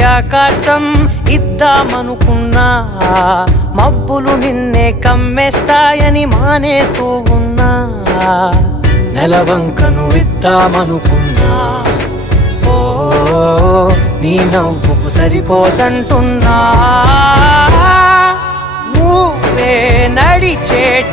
ఆకాశం ఇద్దామనుకున్నా, మబ్బులు నిన్నే కమ్మేస్తాయని మానేస్తూ ఉన్నా. నెలవంకను ఇద్దామనుకున్నా, ఓ నీ నవ్వుకు సరిపోదంటున్నా. నువ్వే నడిచేటి